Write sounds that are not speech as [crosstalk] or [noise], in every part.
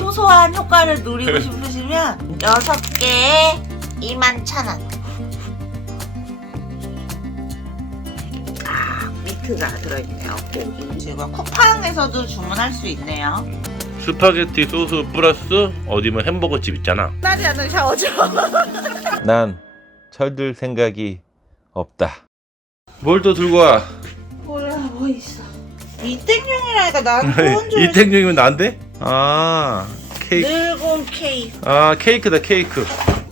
소소한 효과를 누리고 싶으시면 6개에 2만 천 원. 아, 미트가 들어있네요. 고기. 지금 쿠팡에서도 주문할 수 있네요. 스파게티 소스 플러스 어디면 햄버거 집 있잖아. 나지 않는 샤워죠. [laughs] 난 철들 생각이 없다. 뭘 또 들고 와? 뭐야, 뭐 있어. 이땡용이라니까 그건 줄 알았지. 이택용이면 난데? 아 케이크. 늙은 케이크. 아 케이크다 케이크.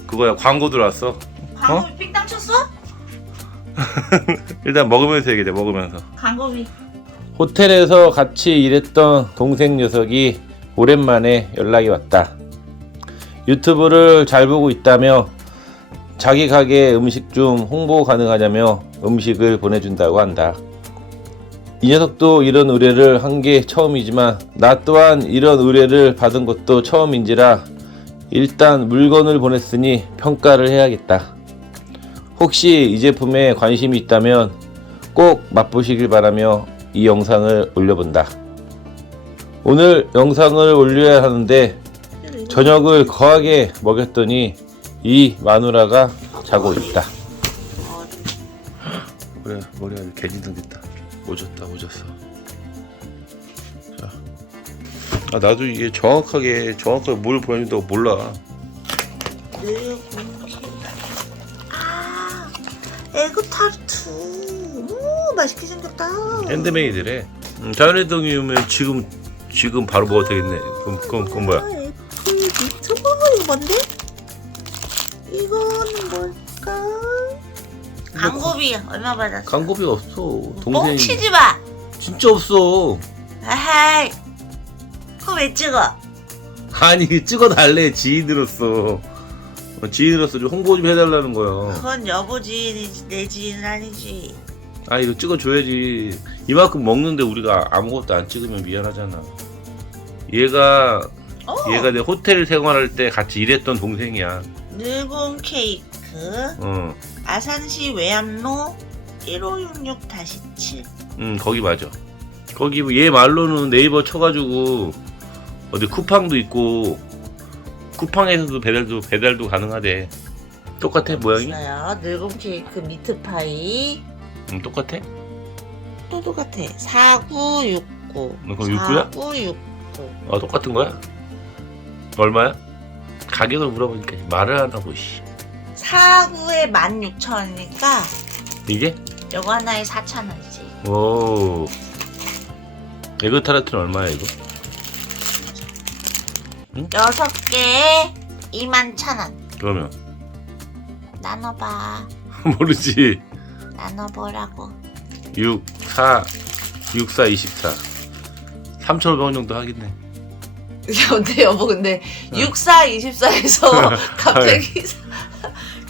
그거야 광고 들어왔어. 광고비 삥땅 쳤어? [laughs] 일단 먹으면서 얘기해 먹으면서. 광고비. 호텔에서 같이 일했던 동생 녀석이 오랜만에 연락이 왔다. 유튜브를 잘 보고 있다며 자기 가게 음식 좀 홍보 가능하냐며 음식을 보내준다고 한다. 이 녀석도 이런 의뢰를 한 게 처음이지만 나 또한 이런 의뢰를 받은 것도 처음인지라 일단 물건을 보냈으니 평가를 해야겠다. 혹시 이 제품에 관심이 있다면 꼭 맛보시길 바라며 이 영상을 올려본다. 오늘 영상을 올려야 하는데 저녁을 거하게 먹였더니 이 마누라가 자고 있다. 그래 머리가 개진등 됐다. 오졌다 오졌어. 자, 아 나도 이게 정확하게 정확하게 뭘 보여준다고 몰라. 아, 에그 타르트. 오, 맛있게 생겼다. 핸드메이드래. 음, 자연해동이면 지금 지금 바로 먹어도 되겠네. 그럼 그럼 그건 뭐야? 아, 미트 뭐 이거 뭔데? 이거는 뭘까? 광고비 얼마 받았어? 광고비가 없어. 동생이 뻥치지 마. 진짜 없어. 아하이. 그거 왜 찍어? 아니 찍어달래 지인으로서 어, 지인으로서 좀 홍보 좀 해달라는 거야 그건 여보 지인이지 내 지인은 아니지. 아 이거 찍어줘야지 이만큼 먹는데 우리가 아무것도 안 찍으면 미안하잖아 얘가 어, 얘가 내 호텔 생활할 때 같이 일했던 동생이야 늙은 케이크. 어, 아산시 외암로 1566-7. 음 거기 맞아 거기 뭐얘 말로는 네이버 쳐가지고 어디 쿠팡도 있고 쿠팡에서도 배달도 배달도 가능하대 똑같아 모양이? 있어요. 늙은 케이크 미트파이. 음 똑같아? 또 똑같아. 4969. 너 그럼 육구야? 4969. 아 똑같은 거야? 얼마야? 가격을 물어보니까 말을 안 하고 씨. 49에 16,000원이니까 이게? 요거 하나에 4,000원이지. 오 에그 타르트는 얼마야 이거? 6개에 21,000원. 그러면 나눠봐. [laughs] 모르지 나눠보라고. 6 4 6 4 24 3,500원 정도 하겠네 근데 여보 근데 어. 64, 24에서 [laughs] 갑자기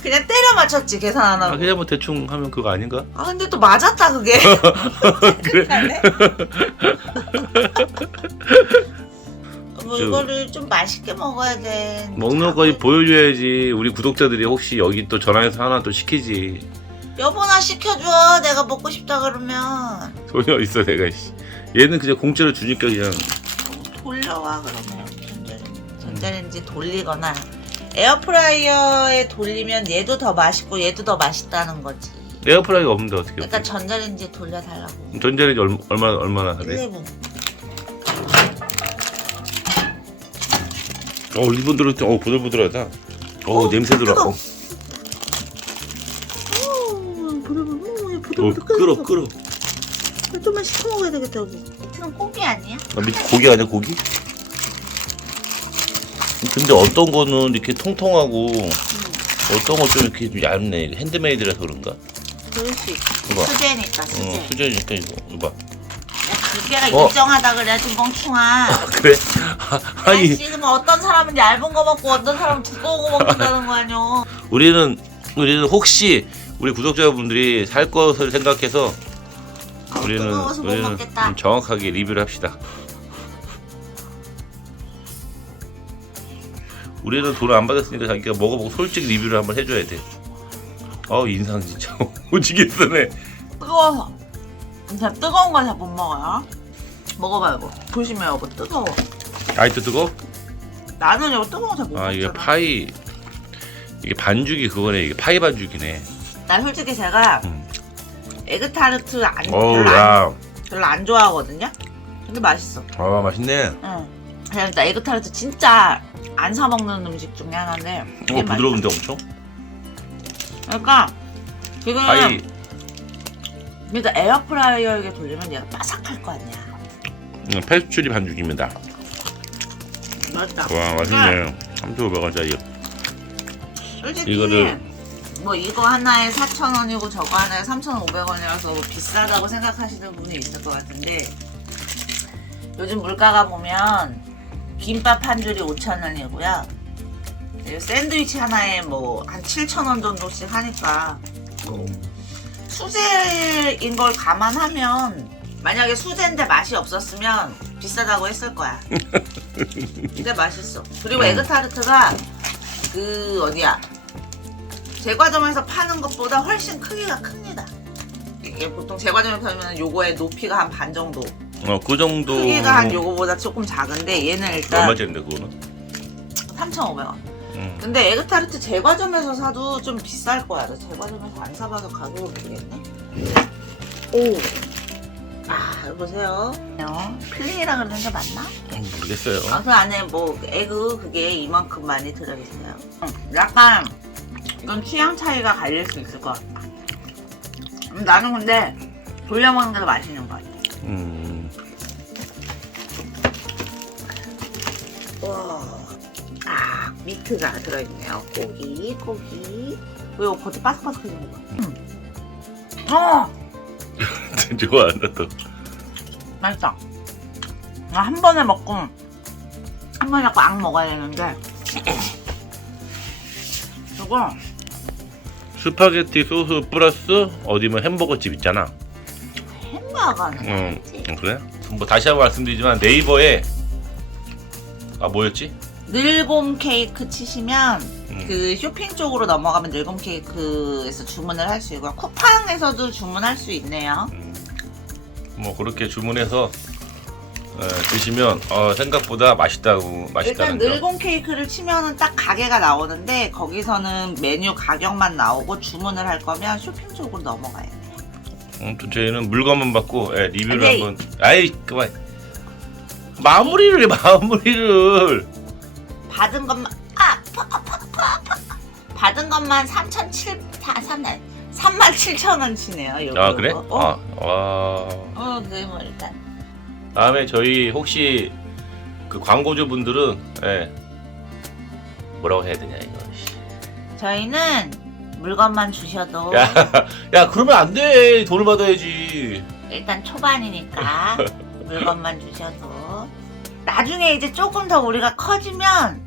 그냥 때려 맞췄지 계산 안아 하고. 그냥 뭐 대충 하면 그거 아닌가? 아 근데 또 맞았다 그게. 그래. [laughs] 뭐 저- 이거를 좀 맛있게 먹어야 돼. 먹는 거 보여줘야지 우리 구독자들이 혹시 여기 또 전화해서 하나 또 시키지 여보나 시켜줘. 내가 먹고 싶다 그러면 돈이 어딨어 내가 씨. 얘는 그냥 공짜로 주니까 그냥 돌려와 그러면 전자레인지, 전자레인지 돌리거나 에어프라이어에 돌리면 얘도 더 맛있고 얘도 더 맛있다는 거지. 에어프라이가 없는데 어떻게 그러니까 전자레인지에 돌려달라고. 전자레인지 얼마, 얼마나 얼마나 하래? 11. 어 리본 들었을 때어 부들부들하다 어 어, 냄새 들어. 어, 오, 부들부들, 오, 어 끓어 끓어. 좀만 시켜 먹어야 되겠다 여기. 밑은 고기 아니야? 아, 밑에 고기 아니야 고기? 근데 어떤 거는 이렇게 통통하고 어떤 거 좀 이렇게 좀 얇네 이거 핸드메이드라서 그런가? 그럴 수 있어. 이거 봐 수제니까 수제. 어, 수제니까 이거 이거 봐 두께가 어. 일정하다 그래야지 멍충아. 그래? 아니 아니 지금 어떤 사람은 얇은 거 먹고 어떤 사람은 두꺼운 거 먹는다는 거 아니야. 우리는 우리는 혹시 우리 구독자분들이 살 것을 생각해서 우리는 못 우리는 먹겠다. 좀 정확하게 리뷰를 합시다. 우리는 돈을 안 받았으니까 자기가 먹어보고 솔직히 리뷰를 한번 해줘야 돼. 어 인상 진짜 [laughs] 오지게 쓰네. 뜨거워서. 진짜 뜨거운 거 잘 못 먹어요. 먹어봐 여보. 보시면 여보 뜨거워. 아이또 뜨거? 나는 이거 뜨거운 거 잘못 아 이게 먹잖아. 파이 이게 반죽이 그거네 이게 파이 반죽이네. 나 솔직히 제가 음. 에그타르트 안, 별로, 안, 야, 별로 안 좋아하거든요. 근데 맛있어. 아 맛있네. 응. 그냥 나 에그타르트 진짜 안 사 먹는 음식 중에 하나인데. 되게 어 부드러운데 엄청. 그러니까 지금 파이 근데 에어프라이어에 돌리면 얘가 바삭할 거 아니야. 음, 페스츄리 반죽입니다. 맞다. 와 맛있네. 3,500원짜리. 솔직히 이거를- 뭐 이거 하나에 4,000원이고 저거 하나에 3,500원이라서 비싸다고 생각하시는 분이 있을 것 같은데 요즘 물가가 보면 김밥 한 줄이 5,000원이고요. 샌드위치 하나에 뭐 한 7,000원 정도씩 하니까 수제인 걸 감안하면 만약에 수제인데 맛이 없었으면 비싸다고 했을 거야. [laughs] 근데 맛있어. 그리고 음. 에그타르트가 그 어디야 제과점에서 파는 것보다 훨씬 크기가 큽니다. 이게 보통 제과점에 파면 요거의 높이가 한 반 정도, 어 그 정도. 크기가 한 요거보다 조금 작은데 얘는 일단 얼마짜리인데 그거는? 3,500원. 음. 근데 에그타르트 제과점에서 사도 좀 비쌀 거야. 나 제과점에서 안 사봐서 가격을 모르겠네. 오. 아, 여보세요. 어? 필링이라 그러는 게 맞나? 음, 모르겠어요. 아, 그 안에 뭐 에그 그게 이만큼 많이 들어있어요. 응, 약간 이건 취향 차이가 갈릴 수 있을 것 같다. 음, 나는 근데 돌려 먹는 게 더 맛있는 것 같아. 음. 와. 아, 미트가 들어있네요. 고기, 고기. 왜 겉이 바삭바삭해진 거 봐. 음. 어! [laughs] 좋아한다 또. 맛있다. 나한 번에 먹고 한 번에 자꾸 악 먹어야 되는데 [clears throat] 이거 스파게티 소스 플러스 어디면 햄버거 집 있잖아. 햄버거는. 음, 그래? 뭐 다시 한번 말씀드리지만 네이버에 아 뭐였지? 늘곰 케이크 치시면 음. 그 쇼핑 쪽으로 넘어가면 늘곰 케이크에서 주문을 할 수 있고요. 쿠팡에서도 주문할 수 있네요. 음, 뭐 그렇게 주문해서 에, 드시면 어, 생각보다 맛있다고 일단 맛있다는 점. 늘곰 케이크를 치면은 딱 가게가 나오는데 거기서는 메뉴 가격만 나오고 주문을 할 거면 쇼핑 쪽으로 넘어가야 돼요. 아무튼 저희는 물건만 받고 예, 리뷰를 아니. 한번. 아이 그만. 마무리를 해 마무리를. 받은 것만 아 파, 아, 파, 파, 파. 받은 것만 3,700 3만 3만 7천 원치네요. 요거. 아 그래? 어, 아 와. 어, 그뭐 일단 다음에 저희 혹시 그 광고주 분들은 예, 뭐라고 해야 되냐 이거. 씨. 저희는 물건만 주셔도 야, 야 그러면 안 돼. 돈을 받아야지. 일단 초반이니까 [laughs] 물건만 주셔도 나중에 이제 조금 더 우리가 커지면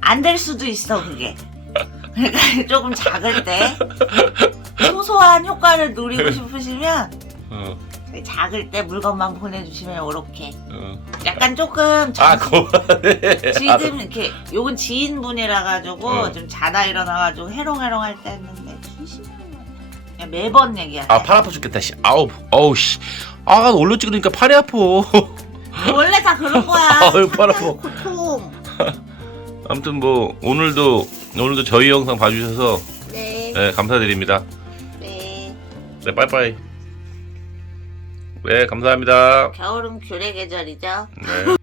안 될 수도 있어 그게. 그러니까 [laughs] 조금 작을 때 소소한 효과를 누리고 싶으시면 어, 작을 때 물건만 보내주시면 이렇게 어. 약간 조금 아 정- 그만해. [laughs] 지금 이렇게 요건 지인분이라 가지고 어. 좀 자다 일어나 가지고 해롱해롱 할때 했는데 조심하면 그냥 매번 얘기하네. 아팔 아파 죽겠다. 씨. 아우 어우 씨. 아 올려 찍으니까 팔이 아파. [laughs] 다 그런 거야. [laughs] 아유, 팔 아파. 상당히 고통. [laughs] 아무튼 뭐 오늘도 오늘도 저희 영상 봐주셔서 네, 네, 감사드립니다. 네. 네 빠이빠이. 네 감사합니다. 겨울은 귤의 계절이죠. 네. [laughs]